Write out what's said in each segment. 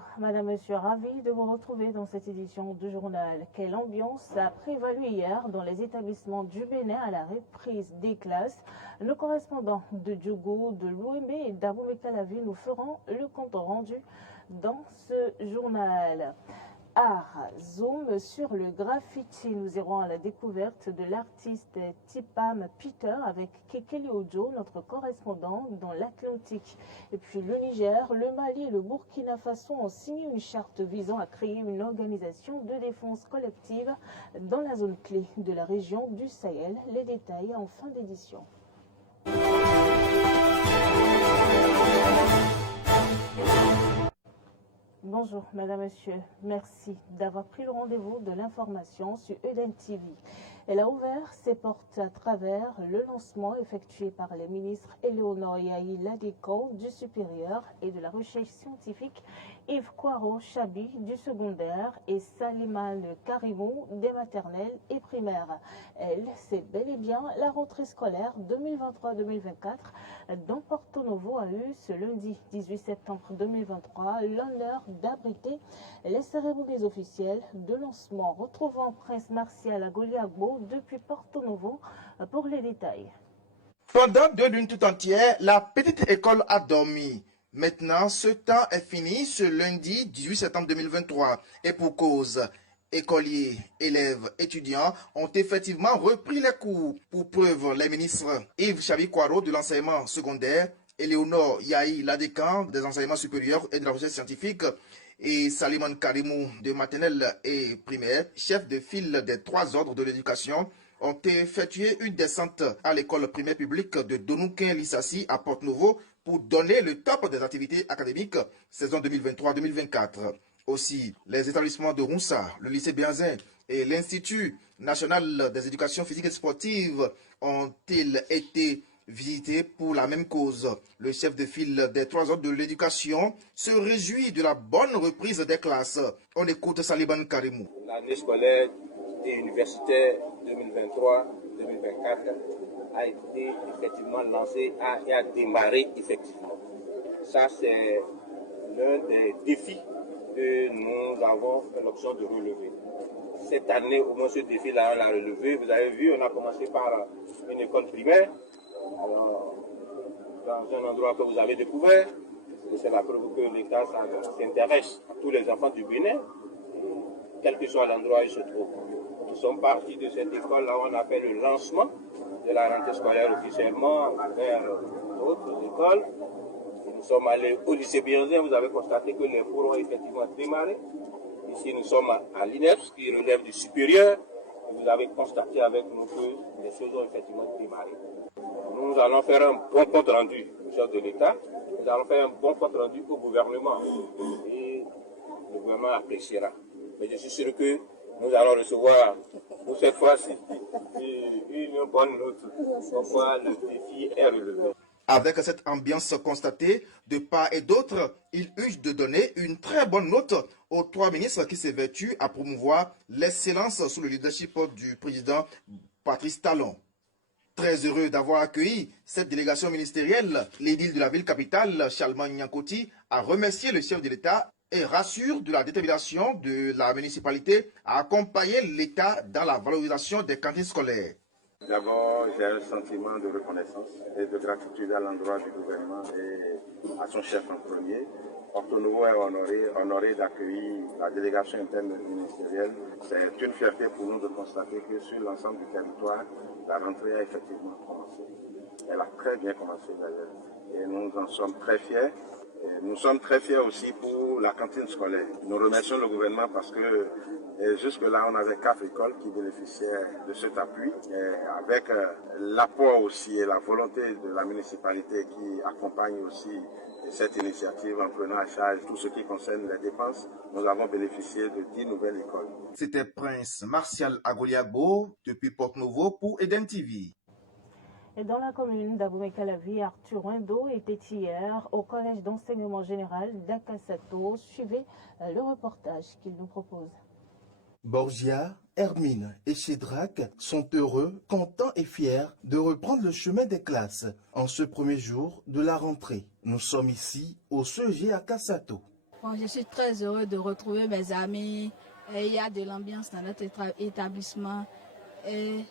Bonjour, Madame, Monsieur, ravi de vous retrouver dans cette édition du journal. Quelle ambiance a prévalu hier dans les établissements du Bénin à la reprise des classes. Nos correspondants de Djougou, de Louémé et d'Abomey-Calavi nous feront le compte rendu dans ce journal. Art, zoom sur le graffiti. Nous irons à la découverte de l'artiste Tipam Peter avec Kekeli Ojo, notre correspondant dans l'Atlantique. Et puis le Niger, le Mali et le Burkina Faso ont signé une charte visant à créer une organisation de défense collective dans la zone clé de la région du Sahel. Les détails en fin d'édition. Bonjour, Madame, Monsieur. Merci d'avoir pris le rendez-vous de l'information sur Eden TV. Elle a ouvert ses portes à travers le lancement effectué par les ministres Éléonore Yahi Ladiko du supérieur et de la recherche scientifique, Yves Kwaro Chabi du secondaire et Salimane Karimou des maternelles et primaires. Elle, c'est bel et bien la rentrée scolaire 2023-2024 dont Porto Novo a eu ce lundi 18 septembre 2023 l'honneur d'abriter les cérémonies officielles de lancement. Retrouvons Prince Martial Agoliagbo depuis Porto Novo pour les détails. Pendant 2 lunes tout entières, la petite école a dormi. Maintenant, ce temps est fini ce lundi 18 septembre 2023. Et pour cause, écoliers, élèves, étudiants ont effectivement repris les cours. Pour preuve, les ministres Yves Chabi-Kwaro de l'enseignement secondaire, Éléonore Yahi Ladécan des enseignements supérieurs et de la recherche scientifique et Salimane Karimou de maternelle et primaire, chef de file des 3 ordres de l'éducation, ont effectué une descente à l'école primaire publique de Donouquin-Lissassi à Porte-Nouveau pour donner le top des activités académiques saison 2023-2024. Aussi, les établissements de Roussa, le lycée Béazin et l'Institut national des éducations physiques et sportives ont-ils été visités pour la même cause. Le chef de file des 3 ordres de l'éducation se réjouit de la bonne reprise des classes. On écoute Salimane Karimou. L'année scolaire et universitaire 2023-2024 a été effectivement lancée et a démarré effectivement. Ça, c'est l'un des défis que nous avons l'option de relever. Cette année, au moins ce défi-là, on l'a relevé. Vous avez vu, on a commencé par une école primaire. Alors, dans un endroit que vous avez découvert, et c'est la preuve que l'État s'intéresse à tous les enfants du Bénin, quel que soit l'endroit où ils se trouvent. Nous sommes partis de cette école-là où on a fait le lancement de la rentrée scolaire officiellement vers d'autres écoles. Et nous sommes allés au lycée Bianzin, vous avez constaté que les cours ont effectivement démarré. Ici, nous sommes à l'INEPS qui relève du supérieur. Et vous avez constaté avec nous que les choses ont effectivement démarré. Nous allons faire un bon compte rendu au chef de l'État. Nous allons faire un bon compte rendu au gouvernement. Et le gouvernement appréciera. Mais je suis sûr que nous allons recevoir, pour cette fois-ci, une bonne note. Pourquoi le défi est relevé. Avec cette ambiance constatée de part et d'autre, il eut de donner une très bonne note aux 3 ministres qui s'évertuent à promouvoir l'excellence sous le leadership du président Patrice Talon. Très heureux d'avoir accueilli cette délégation ministérielle, l'édile de la ville capitale, Charlemagne Nyankoti, a remercié le chef de l'État et rassure de la détermination de la municipalité à accompagner l'État dans la valorisation des cantines scolaires. D'abord, j'ai un sentiment de reconnaissance et de gratitude à l'endroit du gouvernement et à son chef en premier. Porto Novo est honoré d'accueillir la délégation interne ministérielle. C'est une fierté pour nous de constater que sur l'ensemble du territoire, la rentrée a effectivement commencé. Elle a très bien commencé d'ailleurs. Et nous en sommes très fiers. Et nous sommes très fiers aussi pour la cantine scolaire. Nous remercions le gouvernement parce que jusque-là, on avait 4 écoles qui bénéficiaient de cet appui. Et avec l'apport aussi et la volonté de la municipalité qui accompagne aussi cette initiative en prenant à charge tout ce qui concerne les dépenses, nous avons bénéficié de 10 nouvelles écoles. C'était Prince Martial Agoliagbo depuis Porte-Nouveau pour Eden TV. Et dans la commune d'Abomey-Calavi, Arthur Windo était hier au collège d'enseignement général d'Akasato. Suivez le reportage qu'il nous propose. Borgia, Hermine et Chédrac sont heureux, contents et fiers de reprendre le chemin des classes en ce premier jour de la rentrée. Nous sommes ici au CEG à Kassato. Bon, je suis très heureux de retrouver mes amis. Et il y a de l'ambiance dans notre établissement. Et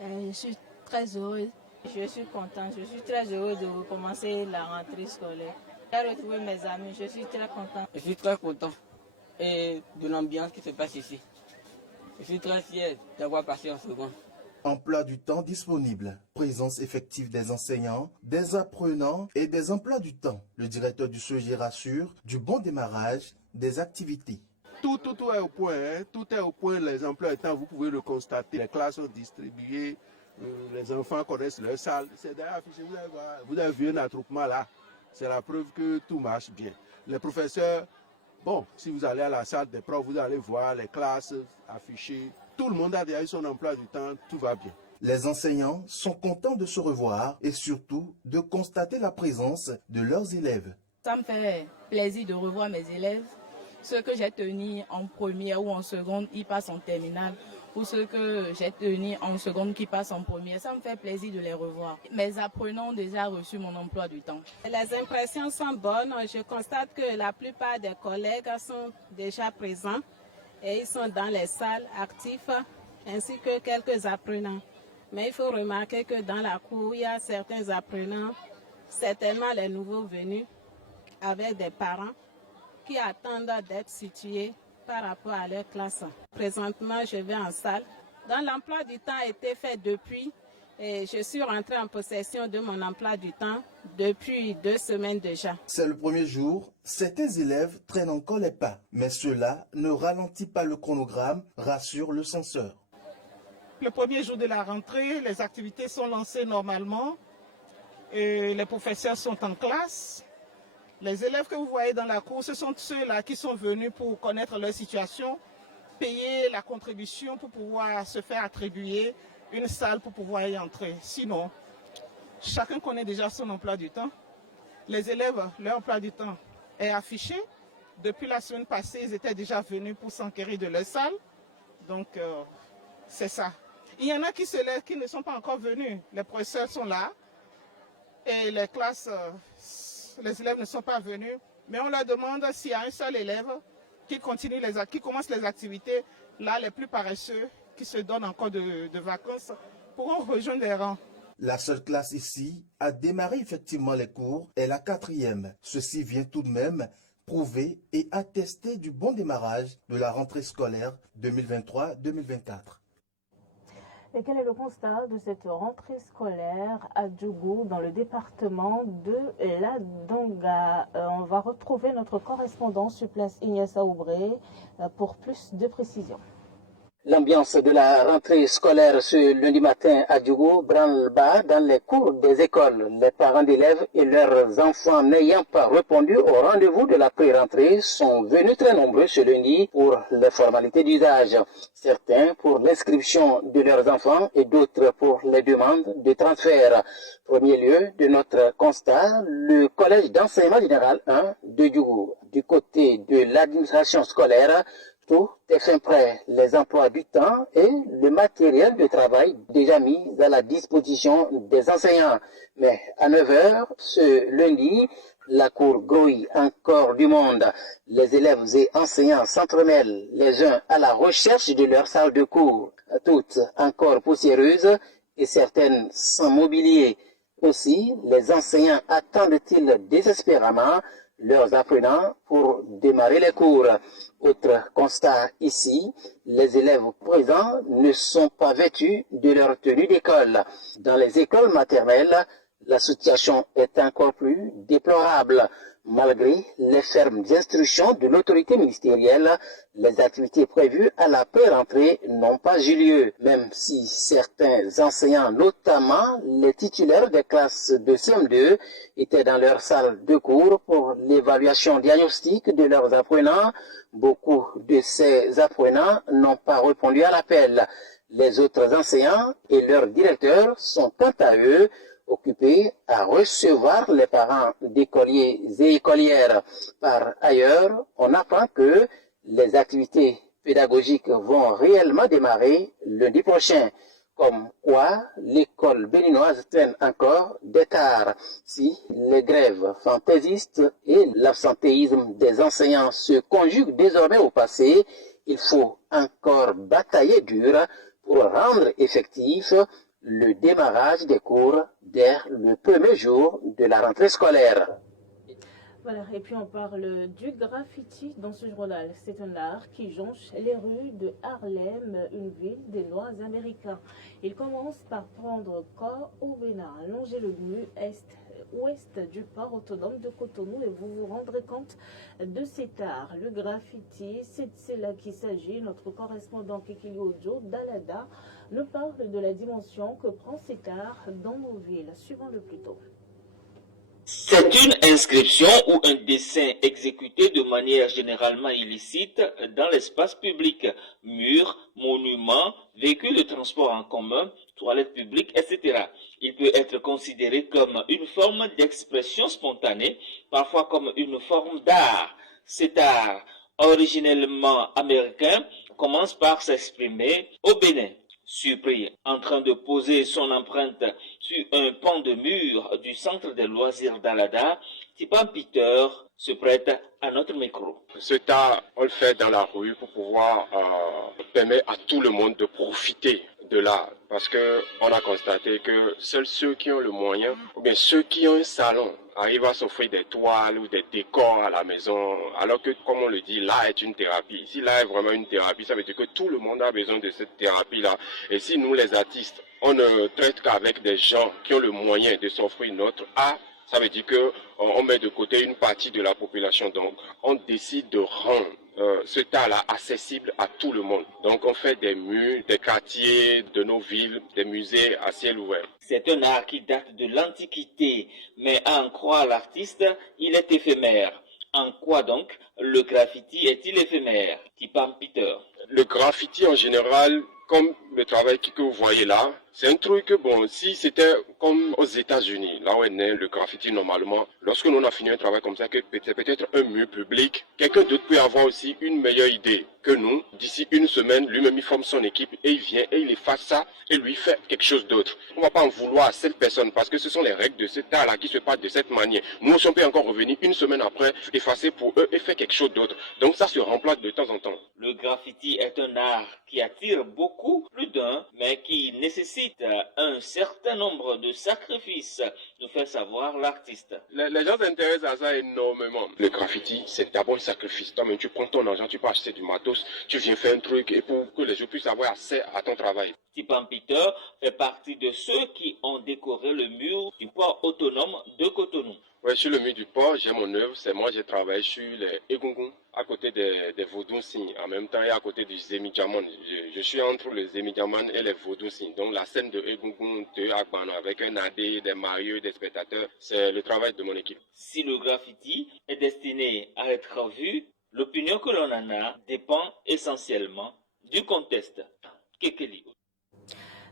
je suis très heureux. Je suis content, je suis très heureux de recommencer la rentrée scolaire. J'ai retrouvé mes amis, je suis très content. Je suis très content et de l'ambiance qui se passe ici. Je suis très fier d'avoir passé en seconde. Emploi du temps disponible, présence effective des enseignants, des apprenants et des emplois du temps. Le directeur du SOGI rassure du bon démarrage des activités. Tout est au point, hein. Tout est au point, les emplois du temps, vous pouvez le constater. Les classes sont distribuées, les enfants connaissent leur salle. C'est d'ailleurs affiché, vous avez vu un attroupement là. C'est la preuve que tout marche bien. Les professeurs, bon, si vous allez à la salle des profs, vous allez voir les classes affichées. Tout le monde a déjà eu son emploi du temps, tout va bien. Les enseignants sont contents de se revoir et surtout de constater la présence de leurs élèves. Ça me fait plaisir de revoir mes élèves. Ceux que j'ai tenus en première ou en seconde, ils passent en terminale. Ou ceux que j'ai tenus en seconde qui passent en première. Ça me fait plaisir de les revoir. Mes apprenants ont déjà reçu mon emploi du temps. Les impressions sont bonnes. Je constate que la plupart des collègues sont déjà présents et ils sont dans les salles actifs, ainsi que quelques apprenants. Mais il faut remarquer que dans la cour, il y a certains apprenants, certainement les nouveaux venus, avec des parents qui attendent d'être situés par rapport à leur classe. Présentement, je vais en salle. Dans l'emploi du temps a été fait depuis, et je suis rentrée en possession de mon emploi du temps depuis 2 semaines déjà. C'est le premier jour, certains élèves traînent encore les pas, mais cela ne ralentit pas le chronogramme, rassure le censeur. Le premier jour de la rentrée, les activités sont lancées normalement et les professeurs sont en classe. Les élèves que vous voyez dans la cour, ce sont ceux-là qui sont venus pour connaître leur situation, payer la contribution pour pouvoir se faire attribuer une salle pour pouvoir y entrer. Sinon, chacun connaît déjà son emploi du temps. Les élèves, leur emploi du temps est affiché. Depuis la semaine passée, ils étaient déjà venus pour s'enquérir de leur salle. Donc, c'est ça. Il y en a qui se lèvent, qui ne sont pas encore venus. Les professeurs sont là et les classes, les élèves ne sont pas venus. Mais on leur demande s'il y a un seul élève qui commence les activités. Là, les plus paresseux, qui se donnent encore de vacances, pourront rejoindre les rangs. La seule classe ici a démarré effectivement les cours est la 4e. Ceci vient tout de même prouver et attester du bon démarrage de la rentrée scolaire 2023-2024. Et quel est le constat de cette rentrée scolaire à Djougou, dans le département de la Donga? On va retrouver notre correspondant sur place, Ignace Aoubré, pour plus de précisions. L'ambiance de la rentrée scolaire ce lundi matin à Djougou branle-bas dans les cours des écoles. Les parents d'élèves et leurs enfants n'ayant pas répondu au rendez-vous de la pré-rentrée sont venus très nombreux ce lundi pour les formalités d'usage. Certains pour l'inscription de leurs enfants et d'autres pour les demandes de transfert. Premier lieu de notre constat, le collège d'enseignement général 1 de Djougou. Du côté de l'administration scolaire, tout est fin prêt, les emplois du temps et le matériel de travail déjà mis à la disposition des enseignants. Mais à 9 h ce lundi, la cour grouille encore du monde. Les élèves et enseignants s'entremêlent les uns à la recherche de leur salle de cours, toutes encore poussiéreuses et certaines sans mobilier. Aussi, les enseignants attendent-ils désespérément leurs apprenants pour démarrer les cours. Autre constat ici, les élèves présents ne sont pas vêtus de leur tenue d'école. Dans les écoles maternelles, la situation est encore plus déplorable. Malgré les fermes instructions de l'autorité ministérielle, les activités prévues à la pré-rentrée n'ont pas eu lieu, même si certains enseignants, notamment les titulaires des classes de CM2, étaient dans leur salle de cours pour l'évaluation diagnostique de leurs apprenants. Beaucoup de ces apprenants n'ont pas répondu à l'appel. Les autres enseignants et leurs directeurs sont quant à eux occupés à recevoir les parents d'écoliers et écolières. Par ailleurs, on apprend que les activités pédagogiques vont réellement démarrer lundi prochain. Comme quoi, l'école béninoise traîne encore des tares. Si les grèves fantaisistes et l'absentéisme des enseignants se conjuguent désormais au passé, il faut encore batailler dur pour rendre effectif le démarrage des cours dès le premier jour de la rentrée scolaire. Voilà, et puis on parle du graffiti dans ce journal. C'est un art qui jonche les rues de Harlem, une ville des Noirs américains. Il commence par prendre corps au Bénin, longer le mur ouest du port autonome de Cotonou et vous vous rendrez compte de cet art. Le graffiti, c'est là qu'il s'agit. Notre correspondant Kekili Ojo d'Alada nous parle de la dimension que prend cet art dans nos villes. Suivons-le plus tôt. C'est une inscription ou un dessin exécuté de manière généralement illicite dans l'espace public. Murs, monuments, véhicules de transport en commun, toilettes publiques, etc. Il peut être considéré comme une forme d'expression spontanée, parfois comme une forme d'art. Cet art, originellement américain, commence par s'exprimer au Bénin. Surpris, en train de poser son empreinte sur un pan de mur du centre des loisirs d'Alada, Tipan Peter se prête à notre micro. Cet art, on le fait dans la rue pour pouvoir permettre à tout le monde de profiter de l'art. Parce qu'on a constaté que seuls ceux qui ont le moyen, ou bien ceux qui ont un salon, arrivent à s'offrir des toiles ou des décors à la maison, alors que, comme on le dit, l'art est une thérapie. Si l'art est vraiment une thérapie, ça veut dire que tout le monde a besoin de cette thérapie-là. Et si nous, les artistes, on ne traite qu'avec des gens qui ont le moyen de s'offrir notre art, ça veut dire qu'on met de côté une partie de la population. Donc, on décide de rendre ce art-là accessible à tout le monde. Donc, on fait des murs, des quartiers de nos villes, des musées à ciel ouvert. C'est un art qui date de l'Antiquité, mais à en croire l'artiste, il est éphémère. En quoi donc le graffiti est-il éphémère? Tipan Peter. Le graffiti en général, comme le travail que vous voyez là, c'est un truc, bon, si c'était comme aux États-Unis, là où est né le graffiti normalement, lorsque l'on a fini un travail comme ça, que c'est peut-être un mur public, quelqu'un d'autre peut avoir aussi une meilleure idée que nous. D'ici une semaine, lui-même il forme son équipe et il vient et il efface ça et lui fait quelque chose d'autre. On ne va pas en vouloir à cette personne parce que ce sont les règles de cet art-là qui se passent de cette manière. Nous aussi on peut encore revenir une semaine après, effacer pour eux et faire quelque chose d'autre. Donc ça se remplace de temps en temps. Le graffiti est un art qui attire beaucoup, plus d'un, mais qui nécessite un certain nombre de sacrifices, nous fait savoir l'artiste. Les gens s'intéressent à ça énormément. Le graffiti, c'est d'abord un sacrifice. Toi-même, tu prends ton argent, tu peux acheter du matos, tu viens faire un truc et pour que les gens puissent avoir accès à ton travail. Tipan Peter fait partie de ceux qui ont décoré le mur du port autonome de Cotonou. Ouais, sur le mur du port, j'ai mon œuvre, c'est moi, j'ai travaillé sur les Egungun, à côté des Vaudounsins, en même temps et à côté du Zemidiaman. Je suis entre le Zemidiaman et les Vaudounsins. Donc la scène de Egungun de Agbano avec un AD, des mariés, des spectateurs, c'est le travail de mon équipe. Si le graffiti est destiné à être vu, l'opinion que l'on en a dépend essentiellement du contexte. Kekeli.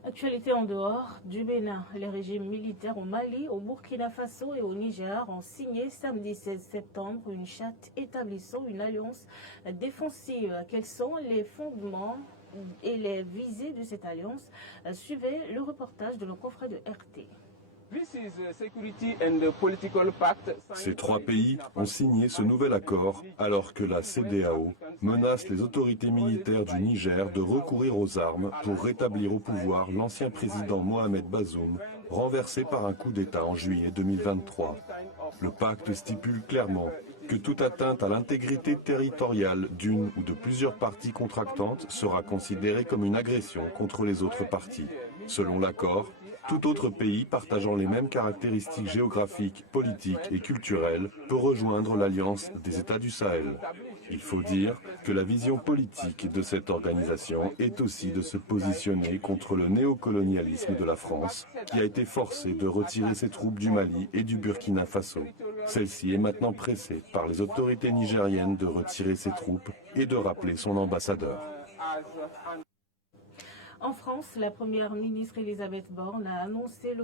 Actualité en dehors du Bénin. Les régimes militaires au Mali, au Burkina Faso et au Niger ont signé samedi 16 septembre une charte établissant une alliance défensive. Quels sont les fondements et les visées de cette alliance? Suivez le reportage de nos confrères de RT. Ces trois pays ont signé ce nouvel accord alors que la CEDEAO menace les autorités militaires du Niger de recourir aux armes pour rétablir au pouvoir l'ancien président Mohamed Bazoum, renversé par un coup d'État en juillet 2023. Le pacte stipule clairement que toute atteinte à l'intégrité territoriale d'une ou de plusieurs parties contractantes sera considérée comme une agression contre les autres parties. Selon l'accord, tout autre pays partageant les mêmes caractéristiques géographiques, politiques et culturelles peut rejoindre l'Alliance des États du Sahel. Il faut dire que la vision politique de cette organisation est aussi de se positionner contre le néocolonialisme de la France, qui a été forcée de retirer ses troupes du Mali et du Burkina Faso. Celle-ci est maintenant pressée par les autorités nigériennes de retirer ses troupes et de rappeler son ambassadeur. En France, la première ministre Elisabeth Borne a annoncé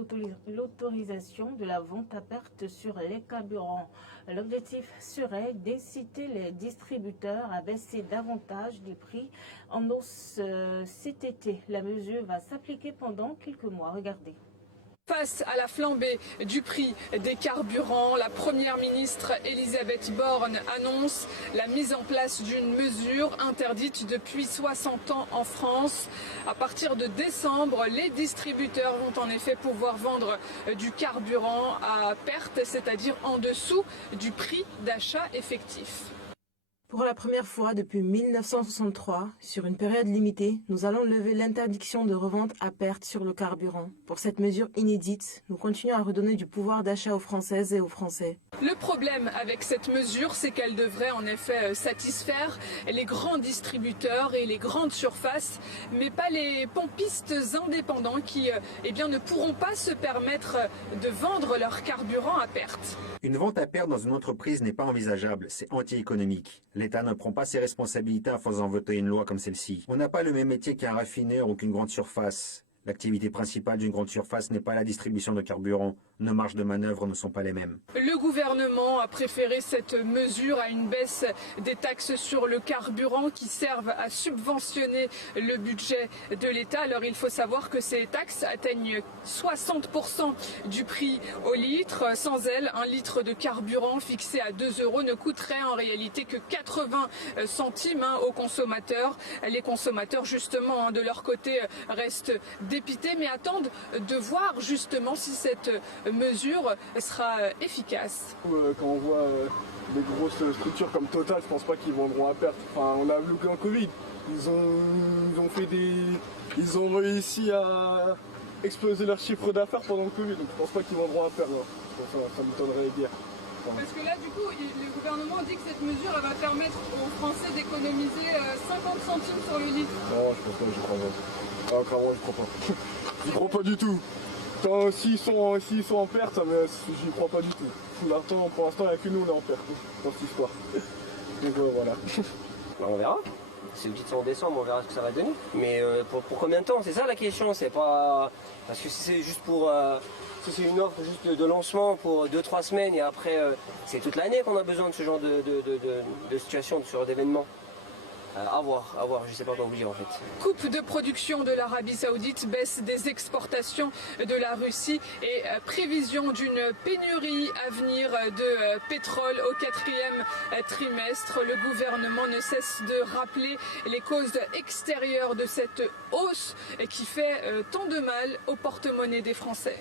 l'autorisation de la vente à perte sur les carburants. L'objectif serait d'inciter les distributeurs à baisser davantage les prix en hausse cet été. La mesure va s'appliquer pendant quelques mois. Regardez. Face à la flambée du prix des carburants, la première ministre Elisabeth Borne annonce la mise en place d'une mesure interdite depuis 60 ans en France. À partir de décembre, les distributeurs vont en effet pouvoir vendre du carburant à perte, c'est-à-dire en dessous du prix d'achat effectif. Pour la première fois depuis 1963, sur une période limitée, nous allons lever l'interdiction de revente à perte sur le carburant. Pour cette mesure inédite, nous continuons à redonner du pouvoir d'achat aux Françaises et aux Français. Le problème avec cette mesure, c'est qu'elle devrait en effet satisfaire les grands distributeurs et les grandes surfaces, mais pas les pompistes indépendants qui ne pourront pas se permettre de vendre leur carburant à perte. Une vente à perte dans une entreprise n'est pas envisageable, c'est anti-économique. L'État ne prend pas ses responsabilités en faisant voter une loi comme celle-ci. On n'a pas le même métier qu'un raffineur ou qu'une grande surface. L'activité principale d'une grande surface n'est pas la distribution de carburant. Nos marges de manœuvre ne sont pas les mêmes. Le gouvernement a préféré cette mesure à une baisse des taxes sur le carburant qui servent à subventionner le budget de l'État. Alors il faut savoir que ces taxes atteignent 60% du prix au litre. Sans elles, un litre de carburant fixé à 2 € ne coûterait en réalité que 80 centimes aux consommateurs. Les consommateurs, justement, de leur côté, restent dépités, mais attendent de voir justement si cette mesure sera efficace. Quand on voit des grosses structures comme Total, je pense pas qu'ils vendront à perte. Enfin, on a vu qu'en Covid, ils ont réussi à exploser leur chiffre d'affaires pendant le Covid, donc je pense pas qu'ils vendront à perte. Ça m'étonnerait bien. Parce que là, du coup, le gouvernement dit que cette mesure elle va permettre aux Français d'économiser 50 centimes sur le litre. Non, je pense pas, je crois pas. Ah, clairement, je crois pas. J'y crois pas du tout. S'ils sont en perte, j'y crois pas du tout. Pour l'instant, il n'y a que nous, on est en perte dans cette histoire. Donc voilà. On verra. C'est le 10 décembre, on verra ce que ça va donner. Mais pour combien de temps? C'est ça la question. C'est pas. Parce que si c'est juste pour. Si c'est une offre juste de lancement pour 2-3 semaines et après, c'est toute l'année qu'on a besoin de ce genre de situation, de ce genre d'événement. À voir, je ne sais pas quoi vous dire en fait. Coupe de production de l'Arabie Saoudite, baisse des exportations de la Russie et prévision d'une pénurie à venir de pétrole au 4e trimestre. Le gouvernement ne cesse de rappeler les causes extérieures de cette hausse qui fait tant de mal au porte-monnaie des Français.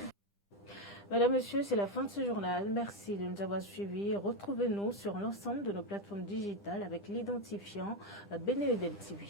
Madame, Monsieur, c'est la fin de ce journal. Merci de nous avoir suivis. Retrouvez-nous sur l'ensemble de nos plateformes digitales avec l'identifiant Benedel TV.